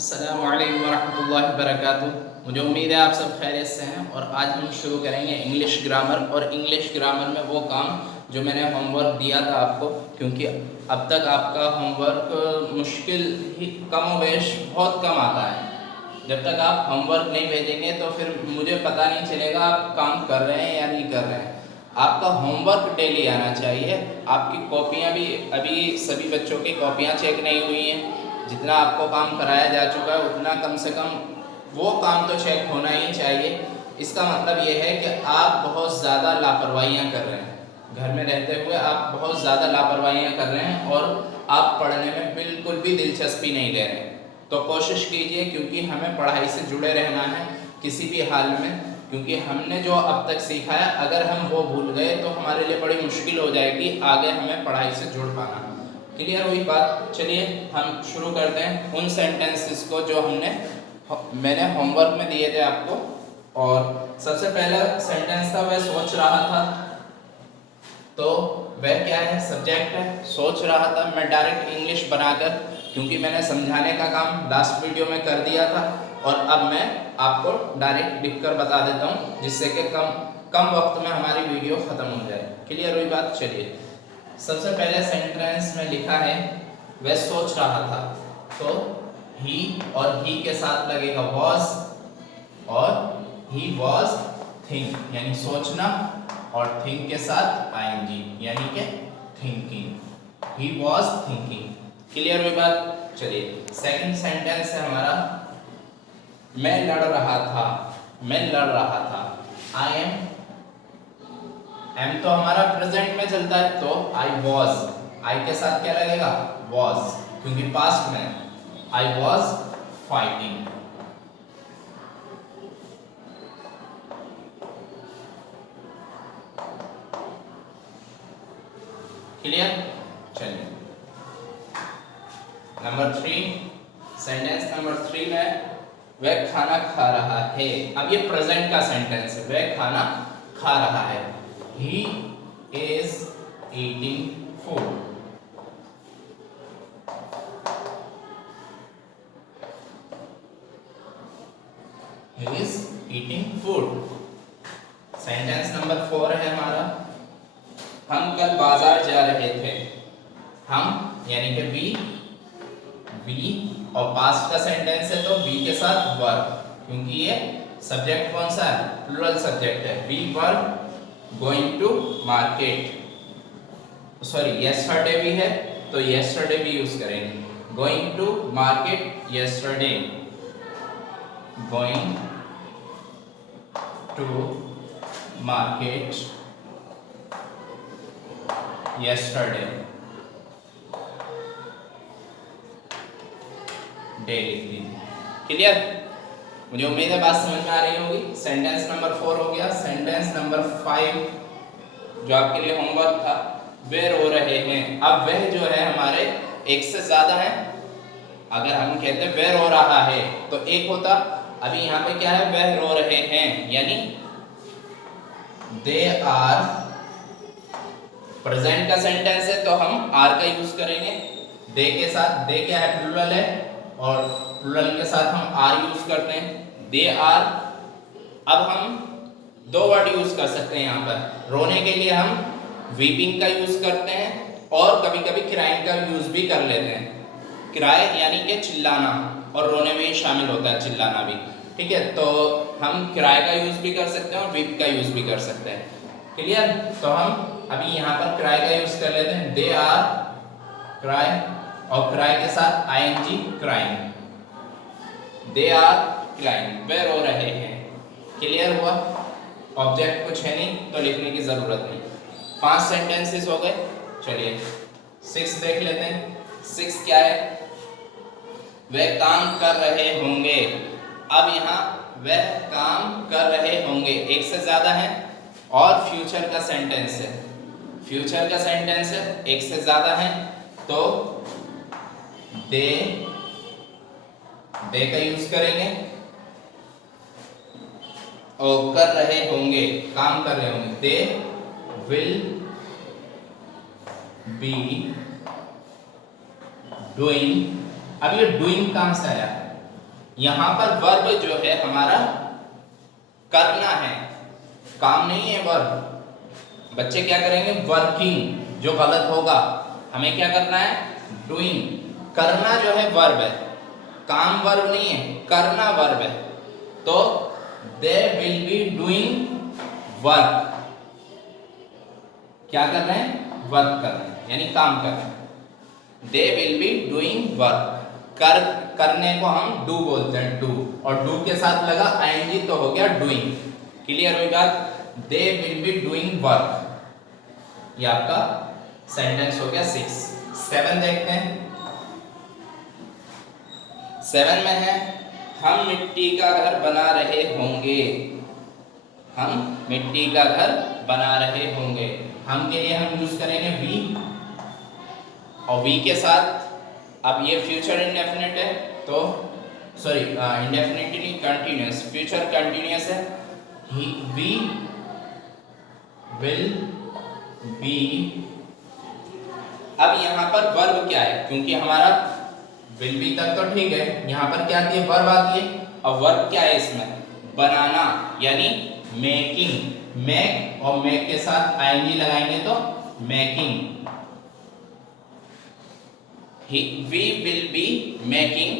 अस्सलामु अलैकुम वरहमतुल्लाहि वबरकातुहू। मुझे उम्मीद है आप सब खैरियत से हैं और आज हम शुरू करेंगे इंग्लिश ग्रामर। और इंग्लिश ग्रामर में वो काम जो मैंने होमवर्क दिया था आपको, क्योंकि अब तक आपका होमवर्क मुश्किल ही कम वेश बहुत कम आता है। जब तक आप होमवर्क नहीं भेजेंगे तो फिर मुझे पता नहीं चलेगा आप काम कर रहे हैं या नहीं कर रहे हैं। आपका होमवर्क डेली आना चाहिए। आपकी कॉपियाँ भी अभी सभी बच्चों की कॉपियाँ चेक नहीं हुई हैं। जितना आपको काम कराया जा चुका है उतना कम से कम वो काम तो चेक होना ही चाहिए। इसका मतलब ये है कि आप बहुत ज़्यादा लापरवाहियाँ कर रहे हैं। घर में रहते हुए आप बहुत ज़्यादा लापरवाहियाँ कर रहे हैं और आप पढ़ने में बिल्कुल भी दिलचस्पी नहीं ले रहे। तो कोशिश कीजिए, क्योंकि हमें पढ़ाई से जुड़े रहना है किसी भी हाल में। क्योंकि हमने जो अब तक सीखा है, अगर हम वो भूल गए तो हमारे लिए बड़ी मुश्किल हो जाएगी आगे हमें पढ़ाई से जुड़ पाना। क्लियर हुई बात? चलिए हम शुरू करते हैं उन सेंटेंसेस को जो मैंने होमवर्क में दिए थे आपको। और सबसे पहला सेंटेंस था, वह सोच रहा था। तो वह क्या है? सब्जेक्ट है। सोच रहा था मैं डायरेक्ट इंग्लिश बनाकर, क्योंकि मैंने समझाने का काम लास्ट वीडियो में कर दिया था और अब मैं आपको डायरेक्ट लिखकर बता देता हूँ, जिससे कि कम वक्त में हमारी वीडियो ख़त्म हो जाए। क्लियर हुई बात? चलिए सबसे पहले सेंटेंस में लिखा है वह सोच रहा था। तो ही और ही के साथ लगेगा was, और he was think यानी सोचना, और think के साथ ing यानी कि thinking। he was thinking। Clear हुई बात? चलिए सेकंड सेंटेंस है हमारा, मैं लड़ रहा था। मैं लड़ रहा था। आई एम तो हमारा प्रेजेंट में चलता है, तो आई वॉज, आई के साथ क्या लगेगा? वॉज, क्योंकि पास्ट में आई वॉज फाइटिंग। क्लियर? चलिए नंबर 3, सेंटेंस नंबर 3 में वह खाना खा रहा है। अब ये प्रेजेंट का सेंटेंस है, वह खाना खा रहा है। He is eating food। He is eating food। Sentence number 4 है हमारा, हम कल बाजार जा रहे थे। हम यानी कि वी और पास्ट का सेंटेंस है तो वी के साथ वर्ब, क्योंकि ये सब्जेक्ट कौन सा है? प्लूरल सब्जेक्ट है। We were going to market. Sorry yesterday भी है तो yesterday भी यूज करेंगे। Going to market yesterday। Going to market yesterday। Day लिख दीजिए। क्लियर? मुझे उम्मीद है बात समझ में आ रही होगी। सेंटेंस नंबर 4 हो गया। सेंटेंस नंबर 5 जो आपके लिए होमवर्क था, वे रो रहे हैं। अब वह जो है हमारे एक से ज्यादा है। अगर हम कहते हैं वह रो रहा है तो एक होता, अभी यहाँ पे क्या है? वह रो रहे हैं, यानी दे आर। प्रेजेंट का सेंटेंस है तो हम आर का यूज करेंगे। दे के साथ, दे क्या है? प्लूरल है और प्लूरल के साथ हम आर यूज करते हैं। They are. अब हम दो वर्ड यूज कर सकते हैं यहाँ पर। रोने के लिए हम वीपिंग का यूज करते हैं और कभी कभी क्राइंग का यूज भी कर लेते हैं। क्राई यानी कि चिल्लाना, और रोने में ही शामिल होता है चिल्लाना भी। ठीक है, तो हम क्राई का यूज भी कर सकते हैं और वीप का यूज भी कर सकते हैं। क्लियर? तो हम अभी यहाँ पर क्राई का यूज कर लेते हैं। दे आर क्राई, और क्राई के साथ I N G crying. They are crying, वे रो रहे हैं। क्लियर हुआ? ऑब्जेक्ट कुछ है नहीं तो लिखने की जरूरत नहीं। 5 सेंटेंसेस हो गए। चलिए 6 देख लेते हैं। 6 क्या है? वह काम कर रहे होंगे। अब यहाँ वह काम कर रहे होंगे एक से ज्यादा है और फ्यूचर का सेंटेंस है। फ्यूचर का सेंटेंस है, एक से ज्यादा है तो दे का यूज करेंगे। और कर रहे होंगे, काम कर रहे होंगे, दे विल बी डूइंग। अब ये डूइंग कहां से आया? यहाँ पर वर्ब जो है हमारा करना है, काम नहीं है वर्ब। बच्चे क्या करेंगे, वर्किंग, जो गलत होगा। हमें क्या करना है, डूइंग। करना जो है वर्ब है, काम वर्ब नहीं है, करना वर्ब है। तो they will be doing work. क्या कर रहे हैं, वर्क कर रहे हैं, यानी काम कर रहे हैं। They will be doing work. करने को हम डू बोलते हैं, डू, और डू के साथ लगा आईएनजी तो हो गया डूइंग। क्लियर हुई बात, they will be doing work. ये आपका सेंटेंस हो गया 6। 7 देखते हैं। 7 में है, हम मिट्टी का घर बना रहे होंगे। हम मिट्टी का घर बना रहे होंगे। हम के लिए हम यूज करेंगे वी, और वी के साथ, अब ये फ्यूचर इंडेफिनिट है तो सॉरी इंडेफिनिट नहीं, कंटीन्यूअस, फ्यूचर कंटीन्यूअस है। We will be. अब यहाँ पर वर्ब क्या है, क्योंकि हमारा विल बी तक तो ठीक है, यहाँ पर क्या आती है, वर्ब आती है। अब वर्ब क्या है इसमें, बनाना, यानी मेकिंग। मेक और मेक के साथ आईएनजी लगाएंगे तो making. We will be making.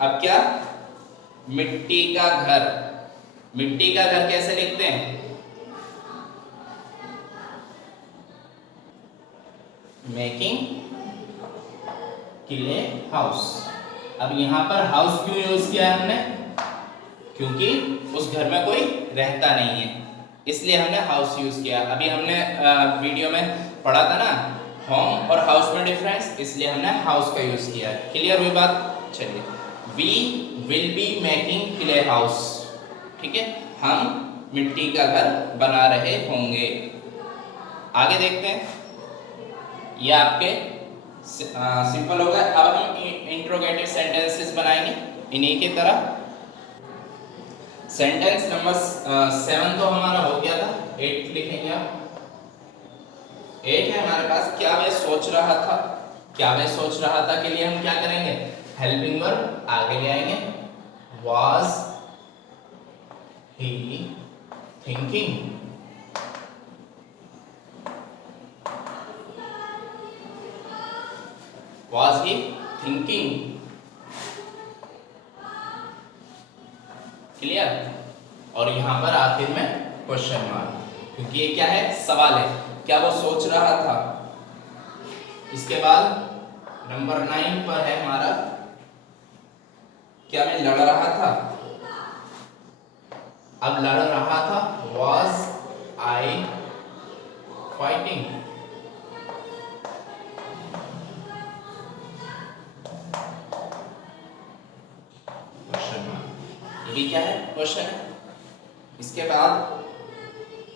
अब क्या, मिट्टी का घर। मिट्टी का घर कैसे लिखते हैं, मेकिंग क्ले हाउस। अब यहां पर हाउस क्यों यूज किया है हमने, क्योंकि उस घर में कोई रहता नहीं है, इसलिए हमने हाउस यूज किया। अभी हमने वीडियो में पढ़ा था ना, होम और हाउस में डिफरेंस, इसलिए हमने हाउस का यूज किया है। क्लियर हुई बात। चलिए, we will be making clay house. ठीक है, हम मिट्टी का घर बना रहे होंगे। आगे देखते हैं, ये आपके सिंपल होगा। अब हम इंट्रोगेटिव सेंटेंसेस बनाएंगे इन्हीं की तरह। सेंटेंस नंबर 7 तो हमारा हो गया था, 8 लिखेंगे आप। 8 है हमारे पास, क्या वह सोच रहा था। क्या वह सोच रहा था के लिए हम क्या करेंगे, हेल्पिंग वर्ब आगे ले आएंगे। Was he thinking? Was he thinking? Clear. और यहां पर आखिर में क्वेश्चन मार्क, क्योंकि ये क्या है, सवाल है, क्या वो सोच रहा था। इसके बाद नंबर 9 पर है हमारा, क्या मैं लड़ रहा था। अब लड़ रहा था, was I fighting? Question mark, ये क्या है, क्वेश्चन है। इसके बाद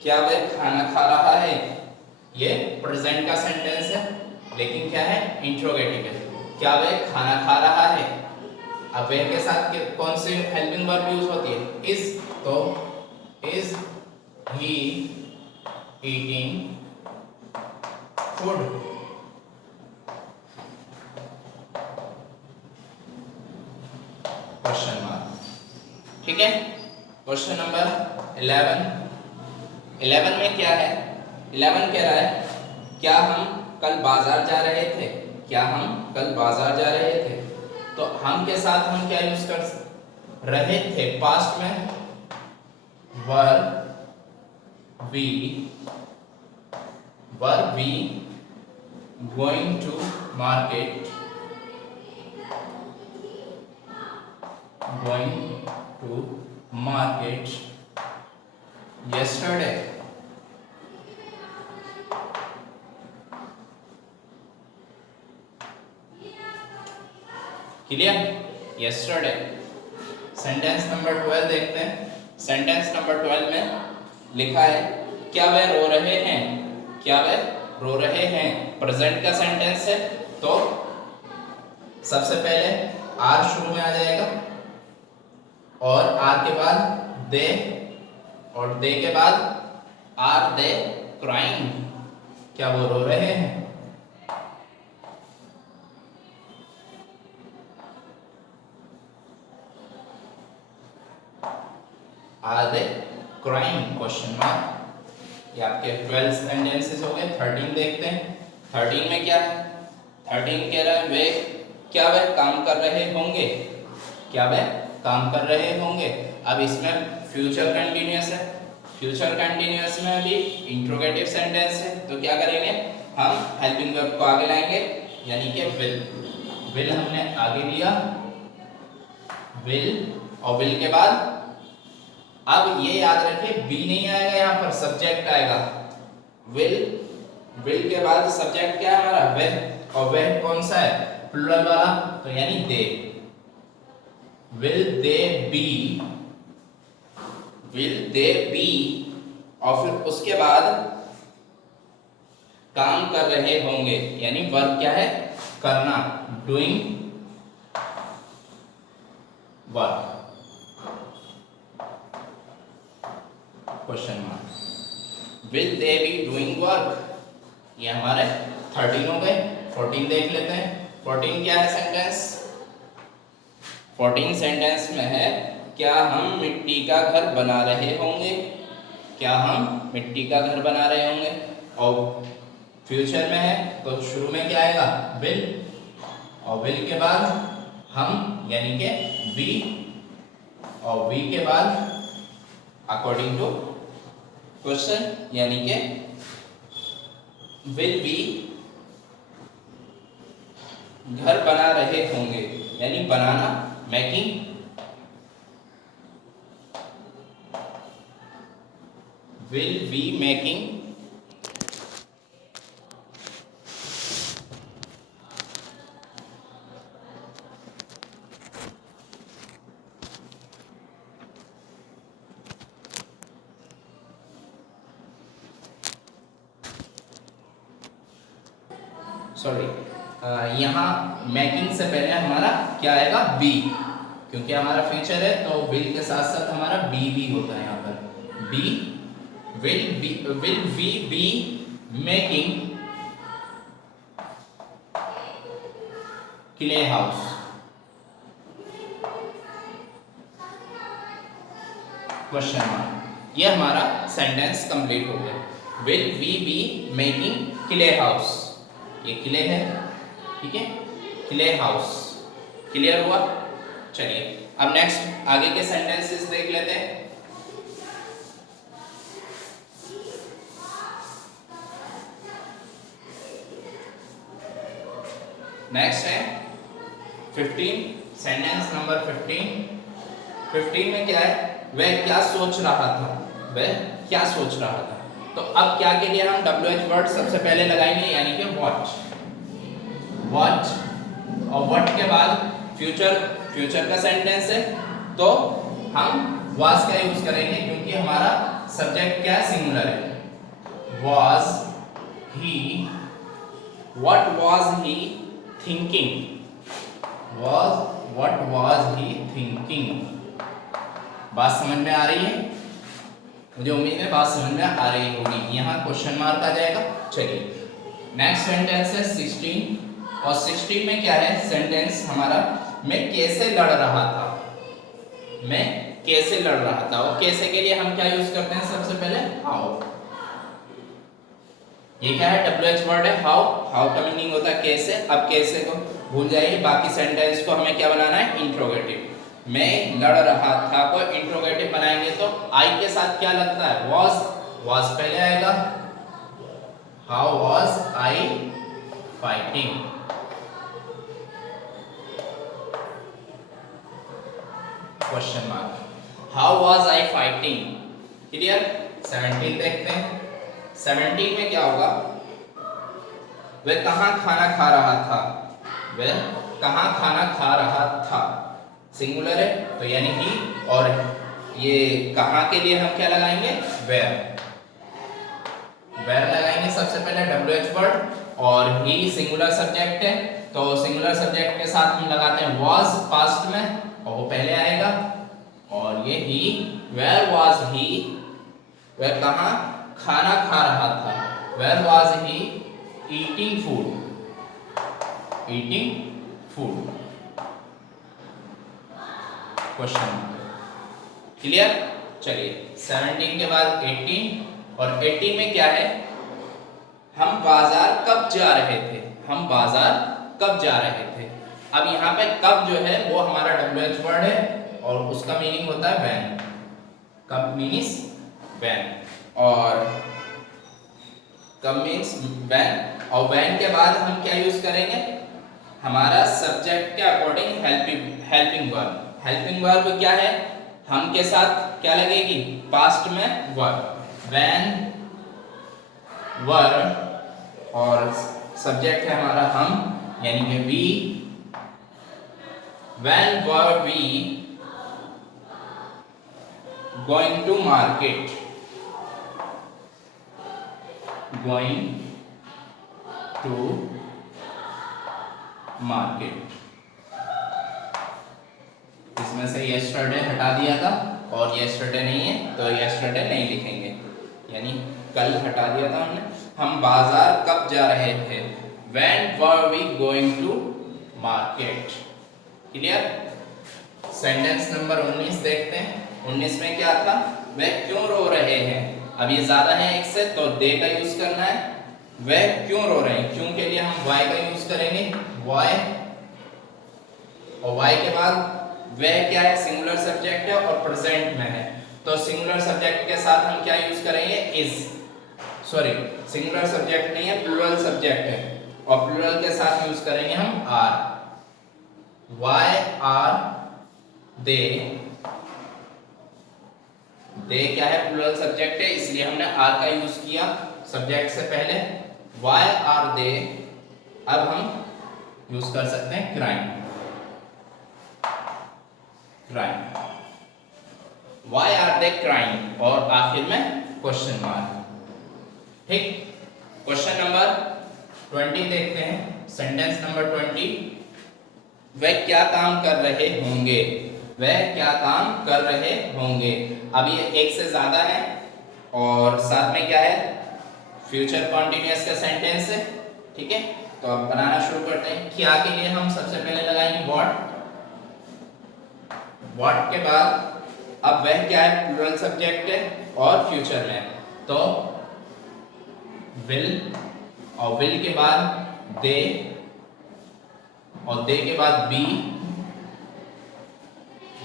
क्या वह खाना खा रहा है, ये प्रेजेंट का सेंटेंस है, लेकिन क्या है, इंट्रोगेटिव है। क्या वह खाना खा रहा है। अब वे के साथ कौन सी हेल्पिंग वर्ब यूज होती है, इज। तो is he eating food. Question mark. ठीक है, क्वेश्चन नंबर 11 में क्या है, 11 कह रहा है, क्या हम कल बाजार जा रहे थे। क्या हम कल बाजार जा रहे थे। तो हम के साथ हम क्या यूज कर रहे थे, पास्ट में were we going to market, yesterday। Clear, yesterday। Sentence number 12 देखते हैं। सेंटेंस नंबर 12 में लिखा है, क्या वह रो रहे हैं। क्या वह रो रहे हैं, प्रेजेंट का सेंटेंस है, तो सबसे पहले आर शुरू में आ जाएगा, और आर के बाद दे, और दे के बाद आर दे क्राइंग। क्या वो रो रहे हैं। Are they crying question mark. ये आपके 12 सेंटेंसेस हो गए। 13 देखते हैं। 13 में क्या है? 13 कह रहा है वे क्या वे काम कर रहे होंगे, क्या वे काम कर रहे होंगे। अब इसमें फ्यूचर कंटिन्यूअस है, फ्यूचर कंटिन्यूअस में भी इंट्रोगेटिव सेंटेंस है, तो क्या करेंगे हम हेल्पिंग वर्ब को आगे लाएंगे, यानी कि विल हमने आगे लिया, विल, और विल के बाद अब ये याद रखिए बी नहीं आएगा, यहाँ पर सब्जेक्ट आएगा। विल के बाद सब्जेक्ट क्या है हमारा? वह, और वह कौन सा है? प्लुरल वाला, तो यानी they. Will they be, will they be, और फिर उसके बाद काम कर रहे होंगे, यानी वर्ब क्या है? करना, doing work, question mark. Will they be doing work, ये हमारे 13 हो गए। 14 देख लेते हैं। 14 क्या है सेंटेंस? 14 सेंटेंस में है क्या हम मिट्टी का घर बना रहे होंगे, क्या हम मिट्टी का घर बना रहे होंगे, और फ्यूचर में है तो शुरू में क्या आएगा? विल, और विल के बाद हम यानी कि बी, और बी के बाद अकॉर्डिंग टू क्वेश्चन यानी कि विल बी घर बना रहे होंगे, यानी बनाना, making, will be making sorry, यहाँ मेकिंग से पहले हमारा क्या आएगा? बी, क्योंकि हमारा फ्यूचर है तो विल के साथ साथ हमारा बी भी होता है। यहाँ पर be, will we be making clay house, question mark. ये हमारा सेंटेंस कंप्लीट हो गया। Will we be making clay house, ये क्ले है, ठीक है, क्ले हाउस, क्लियर हुआ। चलिए अब नेक्स्ट आगे के सेंटेंसेस देख लेते हैं। नेक्स्ट है 15, सेंटेंस नंबर 15। 15 में क्या है? वह क्या सोच रहा था, वह क्या सोच रहा था। तो अब क्या के लिए हम WH वर्ड सबसे पहले लगाएंगे, यानी कि वॉट, वॉट, और वॉट के बाद फ्यूचर का सेंटेंस है तो हम वाज का यूज करेंगे, क्योंकि हमारा सब्जेक्ट क्या है? सिंगुलर है। Was he, what was he thinking, what was he thinking. बात समझ में आ रही है? मुझे उम्मीद है बात समझ में आ रही होगी। यहाँ क्वेश्चन मार्क आ जाएगा। चलिए नेक्स्ट सेंटेंस है 16, और 16 में क्या है सेंटेंस हमारा? मैं कैसे लड़ रहा था, मैं कैसे लड़ रहा था, और कैसे के लिए हम क्या यूज करते हैं? सबसे पहले हाउ। ये क्या है? WH वर्ड है हाउ, हाउ का मीनिंग होता है कैसे। अब कैसे को भूल जाइए, बाकी सेंटेंस को हमें क्या बनाना है? इंट्रोगेटिव। मैं लड़ रहा था को इंट्रोगेटिव बनाएंगे तो आई के साथ क्या लगता है? वाज पहले आएगा। How was I fighting, question mark. How was I fighting, clear. 17 देखते हैं। 17 में क्या होगा? वह कहाँ खाना खा रहा था, वह कहाँ खाना खा रहा था, सिंगुलर है तो यानी ही, और ये कहाँ के लिए हम क्या लगाएंगे? वेयर, वेयर लगाएंगे सबसे पहले WH वर्ड, और ही सिंगुलर सब्जेक्ट है तो सिंगुलर सब्जेक्ट के साथ हम लगाते हैं वाज पास्ट में, और वो पहले आएगा, और ये ही, वेयर वाज ही, वह कहाँ खाना खा रहा था, where was he eating food, eating food, question, clear. चलिए 17 के बाद 18 और 18 में क्या है, हम बाजार कब जा रहे थे, हम बाजार कब जा रहे थे। अब यहाँ पे कब जो है वो हमारा WH वर्ड है और उसका मीनिंग होता है व्हेन, कब मीन्स व्हेन, और कब मीन्स व्हेन, और व्हेन के बाद हम क्या यूज करेंगे, हमारा सब्जेक्ट के according helping verb. Helping verb क्या है, हम के साथ क्या लगेगी, पास्ट में वर्ब, व्हेन वर्ब, और सब्जेक्ट है हमारा हम, यानी कि we, when were we going to market, going to market. इसमें से यस्टरडे हटा दिया था और यस्टरडे नहीं है तो यस्टरडे नहीं लिखेंगे, यानी कल हटा दिया था हमने। हम बाजार कब जा रहे थे, When were we going to market? Clear. Sentence number 19 देखते हैं। 19 में क्या था, वह क्यों रो रहे हैं। अब ये ज्यादा है एक से तो दे का यूज करना है। वह क्यों रो रहे हैं, क्यों के लिए हम why का यूज करेंगे, why, और why के बाद वह क्या है, सिंगुलर सब्जेक्ट है और प्रेजेंट में है, तो सिंगुलर सब्जेक्ट के साथ हम क्या यूज करेंगे, इज, सॉरी सिंगुलर सब्जेक्ट नहीं है, प्लूरल सब्जेक्ट है, और प्लूरल के साथ यूज करेंगे हम आर। वाई आर दे, दे क्या है, प्लूरल सब्जेक्ट है, इसलिए हमने आर का यूज किया सब्जेक्ट से पहले। वाई आर दे, अब हम यूज कर सकते हैं crying, crying, why are they crying, और आखिर में क्वेश्चन मार्क। ठीक, क्वेश्चन नंबर 20 देखते हैं। सेंटेंस नंबर 20, वह क्या काम कर रहे होंगे, वह क्या काम कर रहे होंगे। अब ये एक से ज्यादा है और साथ में क्या है, फ्यूचर कॉन्टिन्यूअस का सेंटेंस है। ठीक है, तो अब बनाना शुरू करते हैं। क्या के लिए हम सबसे पहले लगाएंगे व्हाट, व्हाट के बाद अब वह क्या है, प्लूरल सब्जेक्ट है और फ्यूचर में, तो विल, और विल के बाद दे, और दे के बाद be,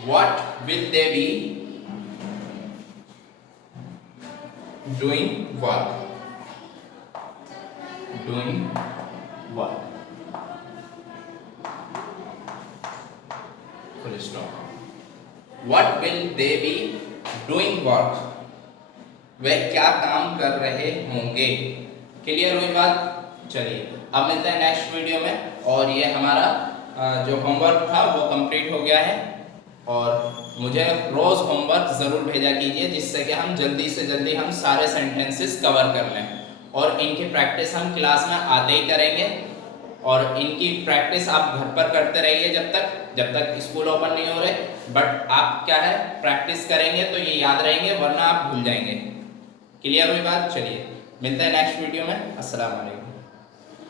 what will they be doing work, doing work, full stop. What will they be doing work, वह क्या काम कर रहे होंगे। क्लियर हुई बात। चलिए अब मिलते हैं नेक्स्ट वीडियो में, और ये हमारा जो होमवर्क था वो कंप्लीट हो गया है, और मुझे रोज होमवर्क जरूर भेजा कीजिए जिससे कि हम जल्दी से जल्दी हम सारे सेंटेंसेस कवर कर लें, और इनकी प्रैक्टिस हम क्लास में आते ही करेंगे, और इनकी प्रैक्टिस आप घर पर करते रहिए जब तक स्कूल ओपन नहीं हो रहे। बट आप क्या है, प्रैक्टिस करेंगे तो ये याद रहेंगे, वरना आप भूल जाएंगे। क्लियर हुई बात। चलिए मिलते हैं नेक्स्ट वीडियो में। अस्सलाम वालेकुम।